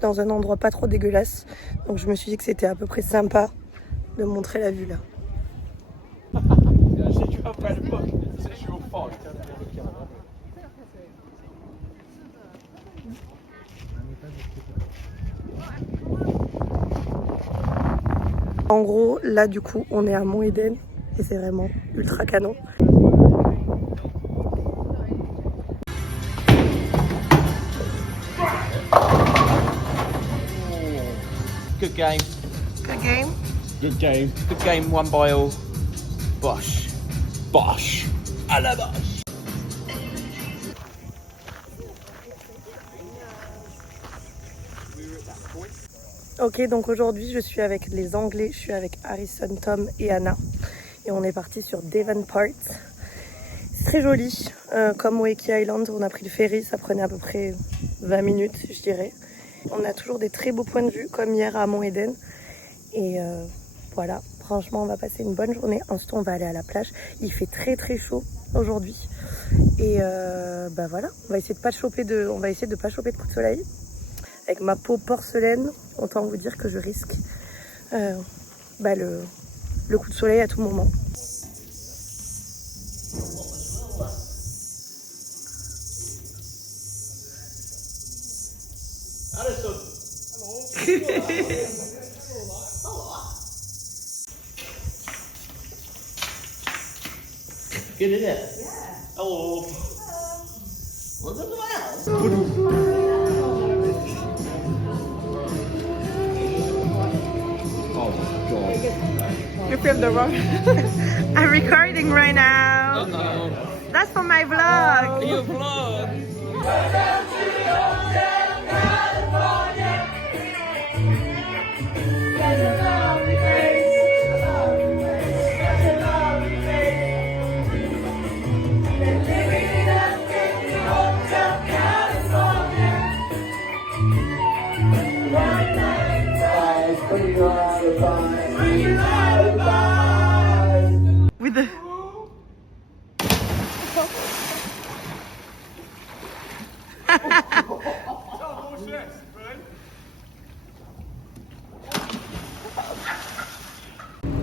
dans un endroit pas trop dégueulasse. Donc je me suis dit que c'était à peu près sympa de montrer la vue là. En gros, là du coup, on est à Mont Eden et c'est vraiment ultra canon. Good game. Good game. Good game. Good game won by all. Bosh. Bosh. À la bosh. Ok, donc aujourd'hui je suis avec les Anglais, je suis avec Harrison, Tom et Anna. Et on est parti sur Devonport. C'est très joli, comme Wakey Island, on a pris le ferry, ça prenait à peu près 20 minutes je dirais. On a toujours des très beaux points de vue, comme hier à Mont Eden. Et voilà, franchement on va passer une bonne journée. Ensuite on va aller à la plage, il fait très très chaud aujourd'hui. Et bah voilà, on va essayer de pas choper de coups de soleil. Avec ma peau porcelaine, autant vous dire que je risque le coup de soleil à tout moment. Good, isn't it? Yeah. Hello. Welcome to my house. You filmed the wrong. I'm recording right now. That's for my vlog. Your vlog. With the...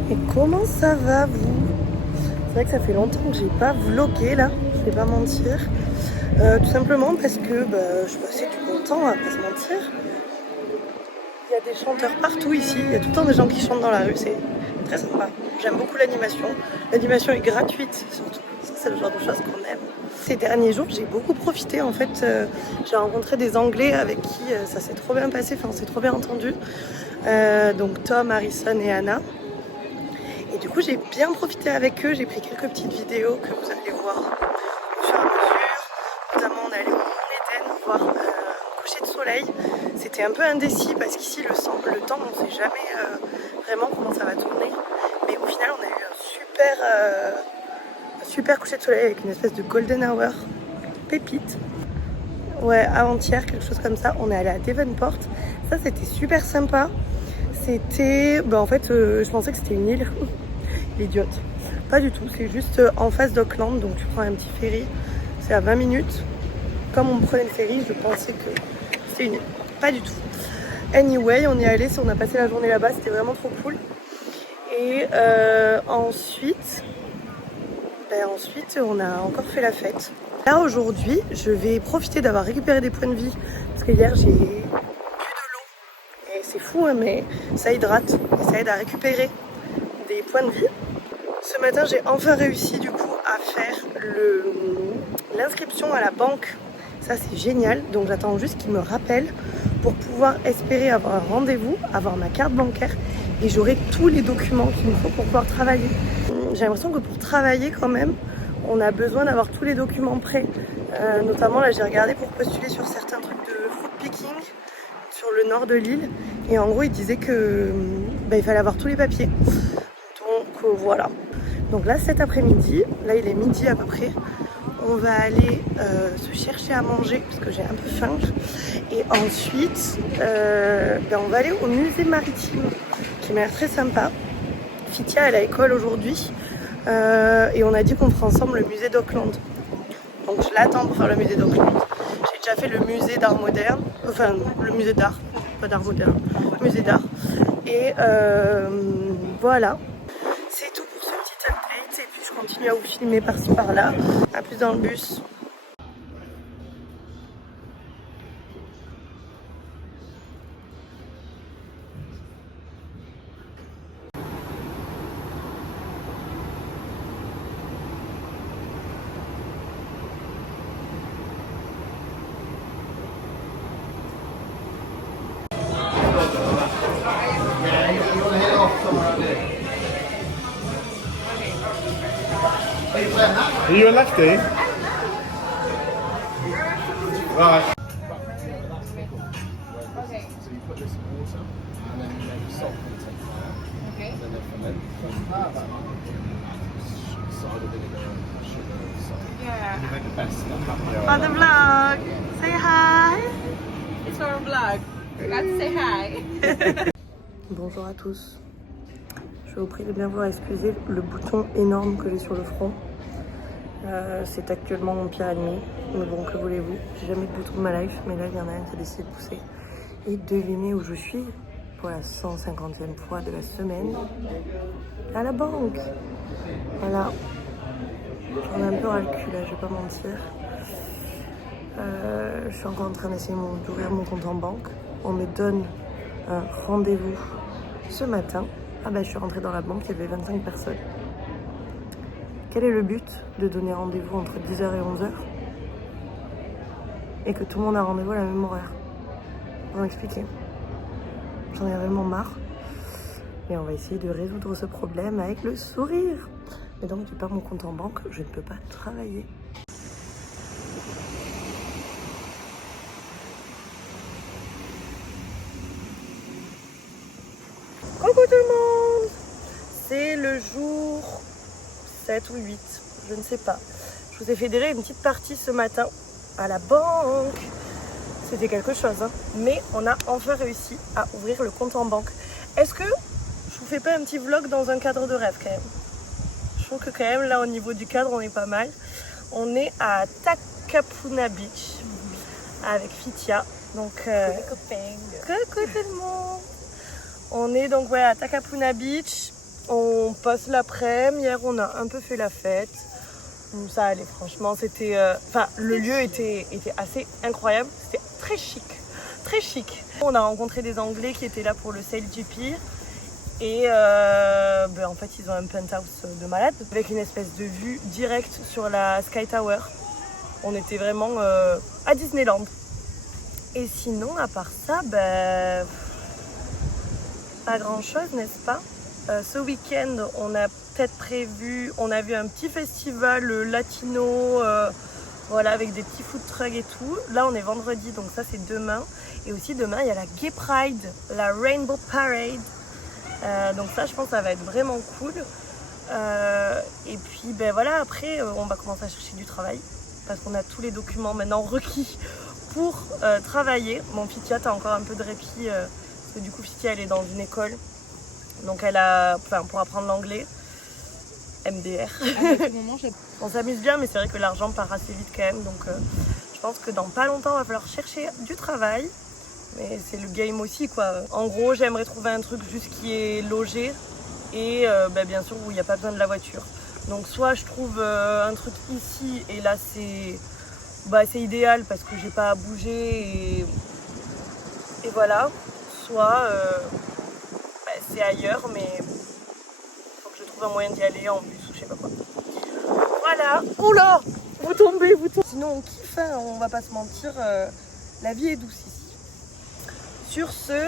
Et comment ça va vous? C'est vrai que ça fait longtemps que j'ai pas vlogué là, je vais pas mentir. Tout simplement parce que je passais du bon temps, on va pas se mentir. Il y a des chanteurs partout ici, il y a tout le temps des gens qui chantent dans la rue, c'est très sympa. J'aime beaucoup l'animation. L'animation est gratuite surtout, c'est le genre de choses qu'on aime. Ces derniers jours, j'ai beaucoup profité en fait. J'ai rencontré des Anglais avec qui ça s'est trop bien passé, enfin on s'est trop bien entendu. Donc Tom, Harrison et Anna. Et du coup, j'ai bien profité avec eux. J'ai pris quelques petites vidéos que vous allez voir au fur et à mesure. Notamment, on est allé au Mont Eden voir un coucher de soleil. C'était un peu indécis parce qu'ici, le temps, on ne sait jamais vraiment comment ça va tourner. Mais au final, on a eu un super coucher de soleil avec une espèce de golden hour pépite. Ouais, avant-hier, quelque chose comme ça. On est allé à Devonport. Ça, c'était super sympa. C'était... en fait, je pensais que c'était une île. L'idiote. Pas du tout, c'est juste en face d'Auckland. Donc tu prends un petit ferry. C'est à 20 minutes. Comme on prenait le ferry, je pensais que c'était une île. Pas du tout. Anyway, on y est allé. On a passé la journée là-bas. C'était vraiment trop cool. Et ensuite, on a encore fait la fête. Là, aujourd'hui, je vais profiter d'avoir récupéré des points de vie. Parce que hier, j'ai... C'est fou, hein, mais ça hydrate et ça aide à récupérer des points de vie. Ce matin, j'ai enfin réussi du coup à faire l'inscription à la banque. Ça, c'est génial. Donc, j'attends juste qu'ils me rappellent pour pouvoir espérer avoir un rendez-vous, avoir ma carte bancaire et j'aurai tous les documents qu'il me faut pour pouvoir travailler. J'ai l'impression que pour travailler quand même, on a besoin d'avoir tous les documents prêts. Notamment, là, j'ai regardé pour postuler sur certains trucs de fruit picking sur le nord de l'île et en gros il disait que il fallait avoir tous les papiers, donc voilà. Donc là cet après-midi, là il est midi à peu près, on va aller se chercher à manger parce que j'ai un peu faim et ensuite on va aller au musée maritime qui m'a l'air très sympa. Fitia elle a école aujourd'hui et on a dit qu'on ferait ensemble le musée d'Auckland, donc je l'attends pour faire le musée d'Auckland. J'ai déjà fait le musée d'art moderne, enfin le musée d'art, pas d'art moderne, musée d'art. Et voilà. C'est tout pour ce petit update. Et puis je continue à vous filmer par-ci par-là. À plus dans le bus. Are you a lefty? Right. Okay. So you put this in water, and then you make salt content there, Okay. and then they ferment. Cider vinegar, sugar, salt. Yeah. You make the best stuff. On the vlog. Say hi. It's for a vlog. Forgot to say hi. Bonjour à tous. Je vous prie de bien vouloir excuser le bouton énorme que j'ai sur le front. C'est actuellement mon pire ennemi, mais bon, que voulez-vous, j'ai jamais de bouton de ma life, mais là il y en a un qui a décidé de pousser. Et devinez où je suis pour la 150e fois de la semaine, à la banque. Voilà, j'en ai un peu ras le cul là, je vais pas mentir. Je suis encore en train d'essayer d'ouvrir mon compte en banque. On me donne un rendez-vous ce matin. Ah bah je suis rentrée dans la banque, il y avait 25 personnes. Quel est le but de donner rendez-vous entre 10h et 11h et que tout le monde a rendez-vous à la même horaire? Pour m'expliquer. J'en ai vraiment marre. Mais on va essayer de résoudre ce problème avec le sourire. Mais donc, du par mon compte en banque, je ne peux pas travailler. Coucou tout le monde! C'est le jour 7 ou 8, je ne sais pas. Je vous ai fédéré une petite partie ce matin à la banque. C'était quelque chose, hein. Mais on a enfin réussi à ouvrir le compte en banque. Est-ce que je vous fais pas un petit vlog dans un cadre de rêve quand même? Je trouve que quand même là au niveau du cadre on est pas mal. On est à Takapuna Beach avec Fitia. Donc coucou tout le monde. On est donc à Takapuna Beach. On passe l'après-midi. Hier, on a un peu fait la fête. Ça allait, franchement. C'était, le lieu était assez incroyable. C'était très chic. Très chic. On a rencontré des Anglais qui étaient là pour le Sail GP. Et en fait, ils ont un penthouse de malade avec une espèce de vue directe sur la Sky Tower. On était vraiment à Disneyland. Et sinon, à part ça, pas grand-chose, n'est-ce pas? Ce week-end, on a vu un petit festival latino, voilà, avec des petits food trucks et tout. Là, on est vendredi, donc ça, c'est demain. Et aussi, demain, il y a la Gay Pride, la Rainbow Parade. Donc ça, je pense que ça va être vraiment cool. Et puis, voilà, après, on va commencer à chercher du travail. Parce qu'on a tous les documents maintenant requis pour travailler. Bon, Fitia, t'as encore un peu de répit. Parce que du coup, Fitia, elle est dans une école. Donc pour apprendre l'anglais, MDR. On s'amuse bien, mais c'est vrai que l'argent part assez vite quand même. Donc je pense que dans pas longtemps, il va falloir chercher du travail. Mais c'est le game aussi, quoi. En gros, j'aimerais trouver un truc juste qui est logé. Et bien sûr, où il n'y a pas besoin de la voiture. Donc soit je trouve un truc ici, et là c'est idéal parce que j'ai pas à bouger. Et voilà. Soit... c'est ailleurs, mais il faut que je trouve un moyen d'y aller en bus ou je sais pas quoi. Voilà. Oula, vous tombez. Sinon on kiffe, hein, on va pas se mentir, la vie est douce ici. Sur ce,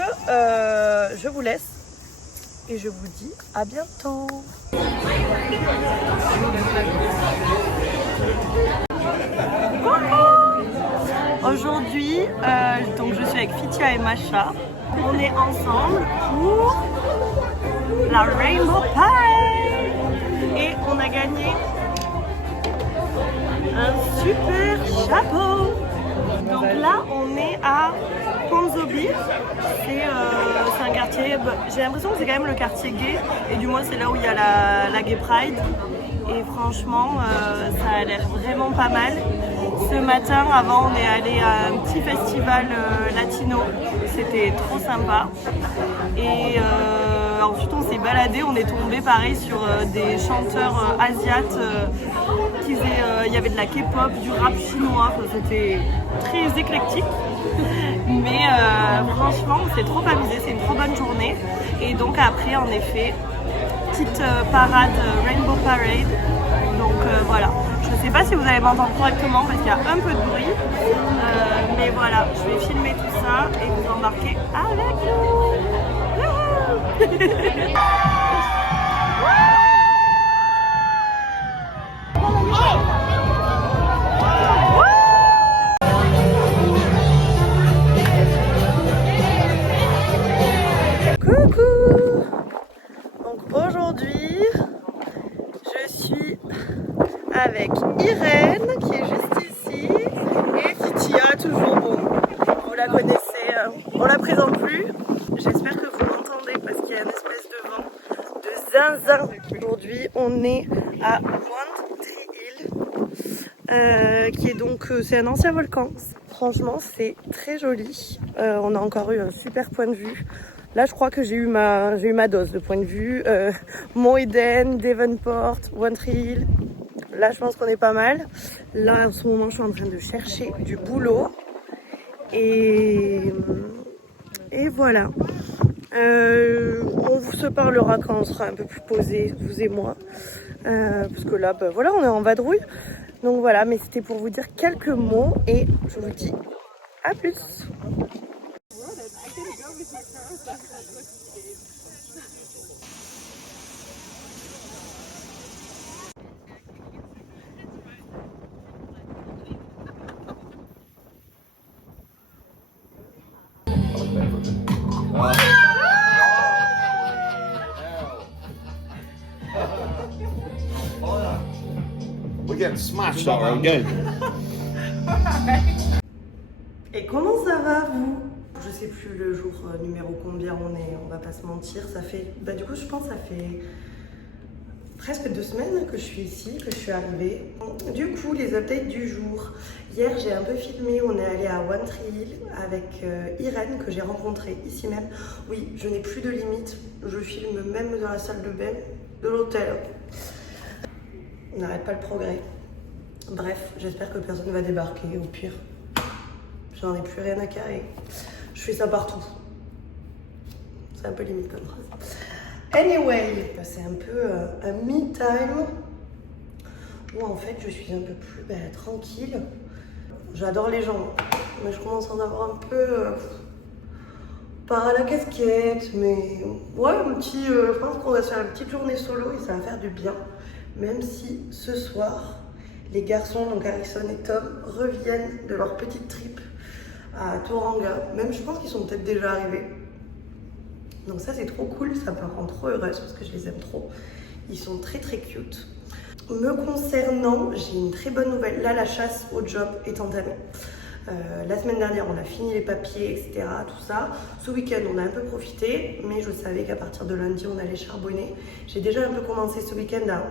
je vous laisse et je vous dis à bientôt. Aujourd'hui, donc je suis avec Fitia et Macha. On est ensemble pour la Rainbow Parade et on a gagné un super chapeau. Donc là, on est à Ponzo Beach. C'est un quartier, j'ai l'impression que c'est quand même le quartier gay et du moins c'est là où il y a la Gay Pride. Et franchement, ça a l'air vraiment pas mal. Ce matin, avant, on est allé à un petit festival latino. c'était trop sympa. Et ensuite on s'est baladé, on est tombé pareil sur des chanteurs asiates qui faisaient, il y avait de la K-pop, du rap chinois, c'était très éclectique. Mais franchement on s'est trop amusé, c'est une trop bonne journée. Et donc après en effet, petite parade, Rainbow Parade. Donc voilà, je ne sais pas si vous allez m'entendre correctement parce qu'il y a un peu de bruit. Mais voilà, je vais filmer tout ça et vous embarquer avec nous. Coucou. Donc aujourd'hui, je suis avec Irène qui est juste ici et Titia toujours bon. Vous la connaissez, on la présente plus. J'espère que vous l'entendez parce qu'il y a une espèce de vent de zinzin. Aujourd'hui on est à One Tree Hill qui est donc c'est un ancien volcan. Franchement c'est très joli. On a encore eu un super point de vue. Là, je crois que j'ai eu ma dose de point de vue. Mont Eden, Devonport, One Tree Hill. Là, je pense qu'on est pas mal. Là, en ce moment, je suis en train de chercher du boulot. Et voilà. On vous se parlera quand on sera un peu plus posé, vous et moi. Parce que là, bah, voilà, on est en vadrouille. Donc voilà, mais c'était pour vous dire quelques mots. Et je vous dis à plus. We're getting smashed again. Et comment ça va vous? Je sais plus le jour numéro combien on va pas se mentir, ça fait, du coup je pense que ça fait presque 2 semaines que je suis ici, que je suis arrivée. Du coup les updates du jour, hier j'ai un peu filmé, on est allé à One Tree Hill avec Irène que j'ai rencontrée ici même. Oui, je n'ai plus de limite, je filme même dans la salle de bain de l'hôtel. On n'arrête pas le progrès. Bref, j'espère que personne ne va débarquer, au pire. J'en ai plus rien à carrer. Je fais ça partout. C'est un peu limite comme phrase. Anyway, c'est un peu un me time où en fait je suis un peu plus tranquille. J'adore les gens, mais je commence à en avoir un peu pas à la casquette, mais ouais, je pense qu'on va se faire une petite journée solo et ça va faire du bien. Même si ce soir, les garçons, donc Harrison et Tom, reviennent de leur petite trip à Tauranga. Même je pense qu'ils sont peut-être déjà arrivés. Donc ça c'est trop cool, ça me rend trop heureuse parce que je les aime trop. Ils sont très très cute. Me concernant, j'ai une très bonne nouvelle. Là la chasse au job est entamée. La semaine dernière on a fini les papiers, etc. Tout ça. Ce week-end on a un peu profité, mais je savais qu'à partir de lundi on allait charbonner. J'ai déjà un peu commencé ce week-end à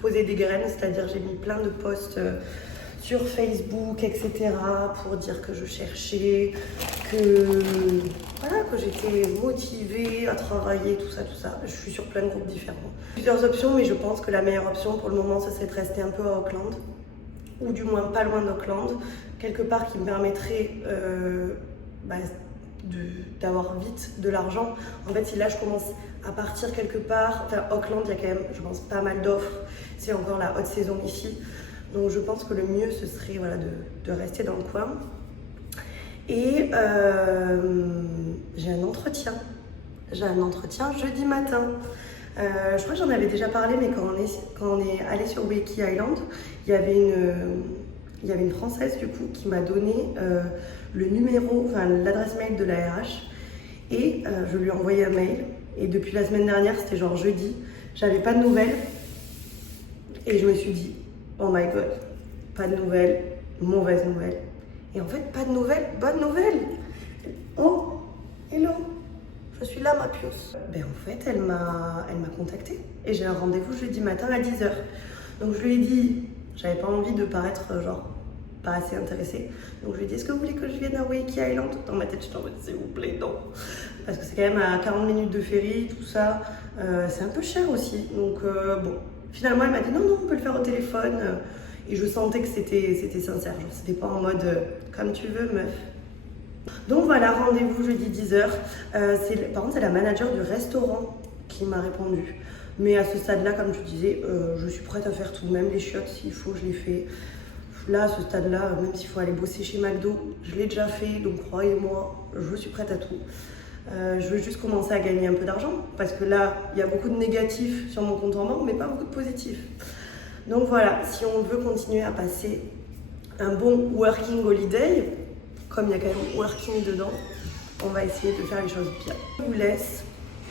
poser des graines, c'est-à-dire j'ai mis plein de posts sur Facebook, etc. pour dire que je cherchais, que j'étais motivée à travailler, tout ça. Je suis sur plein de groupes différents. Plusieurs options, mais je pense que la meilleure option pour le moment, ce serait de rester un peu à Auckland, ou du moins pas loin d'Auckland, quelque part qui me permettrait d'avoir vite de l'argent. En fait, si là je commence à partir quelque part, Auckland, il y a quand même, je pense, pas mal d'offres. C'est encore la haute saison ici. Donc je pense que le mieux, ce serait de rester dans le coin. Et j'ai un entretien. Jeudi matin. Je crois que j'en avais déjà parlé, mais quand on est allé sur Wakey Island, il y avait une Française du coup qui m'a donné le numéro, l'adresse mail de la RH. Et je lui ai envoyé un mail. Et depuis la semaine dernière, c'était genre jeudi, j'avais pas de nouvelles. Et je me suis dit, oh my god, pas de nouvelles, mauvaise nouvelle. Et en fait, pas de nouvelles, bonne nouvelle. Oh, hello, je suis là ma piouse. En fait, elle m'a contactée. Et j'ai un rendez-vous jeudi matin à 10h. Donc je lui ai dit, j'avais pas envie de paraître genre pas assez intéressé. Donc je lui ai dit, est-ce que vous voulez que je vienne à Waikiki Island? Dans ma tête, je suis en mode, s'il vous plaît, non. Parce que c'est quand même à 40 minutes de ferry, tout ça. C'est un peu cher aussi. Donc bon, finalement, elle m'a dit, non, on peut le faire au téléphone. Et je sentais que c'était sincère. Genre, c'était pas en mode, comme tu veux, meuf. Donc voilà, rendez-vous jeudi 10h. Par contre, c'est la manager du restaurant qui m'a répondu. Mais à ce stade-là, comme je disais, je suis prête à faire tout. Même les chiottes, s'il faut, je les fais. Là, à ce stade-là, même s'il faut aller bosser chez McDo, je l'ai déjà fait. Donc croyez-moi, je suis prête à tout. Je veux juste commencer à gagner un peu d'argent. Parce que là, il y a beaucoup de négatifs sur mon compte en banque, mais pas beaucoup de positifs. Donc voilà, si on veut continuer à passer un bon working holiday, comme il y a quand même working dedans, on va essayer de faire les choses bien. Je vous laisse,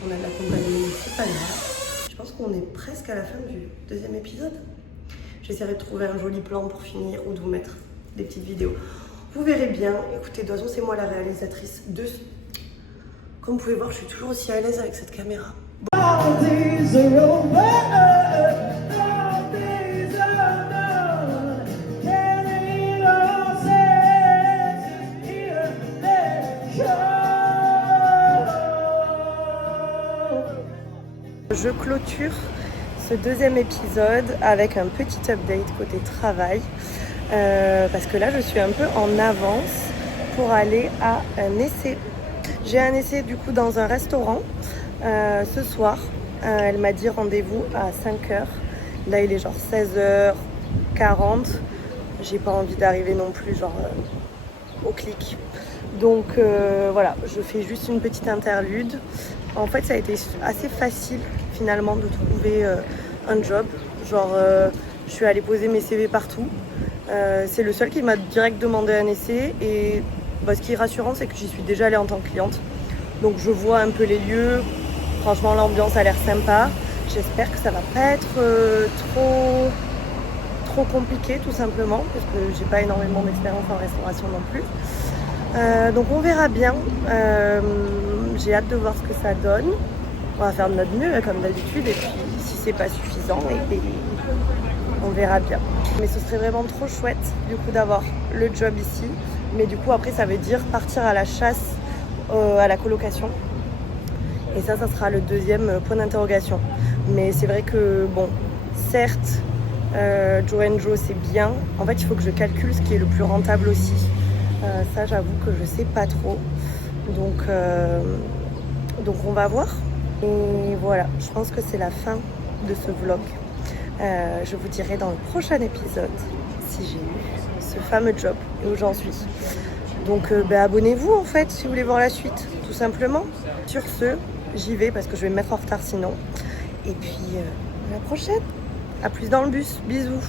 on a de la compagnie, c'est pas grave. Je pense qu'on est presque à la fin du deuxième épisode. J'essaierai de trouver un joli plan pour finir ou de vous mettre des petites vidéos. Vous verrez bien. Écoutez, de toute façon, c'est moi la réalisatrice de... Comme vous pouvez voir, je suis toujours aussi à l'aise avec cette caméra. Je clôture ce deuxième épisode avec un petit update côté travail parce que là je suis un peu en avance pour aller à un essai. J'ai un essai du coup dans un restaurant ce soir. Elle m'a dit rendez-vous à 5h. Là il est genre 16h40. J'ai pas envie d'arriver non plus genre au clic. Donc voilà, je fais juste une petite interlude. En fait, ça a été assez facile finalement de trouver un job. Genre, je suis allée poser mes CV partout. C'est le seul qui m'a direct demandé un essai. Et ce qui est rassurant, c'est que j'y suis déjà allée en tant que cliente. Donc, je vois un peu les lieux. Franchement, l'ambiance a l'air sympa. J'espère que ça va pas être trop compliqué, tout simplement, parce que j'ai pas énormément d'expérience en restauration non plus. Donc on verra bien, j'ai hâte de voir ce que ça donne. On va faire de notre mieux comme d'habitude et puis si c'est pas suffisant, on verra bien. Mais ce serait vraiment trop chouette du coup d'avoir le job ici. Mais du coup après ça veut dire partir à la chasse à la colocation. Et ça sera le deuxième point d'interrogation. Mais c'est vrai que bon, certes, Joe & Joe c'est bien. En fait il faut que je calcule ce qui est le plus rentable aussi. Ça j'avoue que je sais pas trop, donc on va voir. Et voilà, je pense que c'est la fin de ce vlog. Je vous dirai dans le prochain épisode si j'ai eu ce fameux job et où j'en suis. Donc abonnez-vous en fait si vous voulez voir la suite, tout simplement. Sur ce, j'y vais parce que je vais me mettre en retard sinon. Et puis à la prochaine, à plus dans le bus, bisous.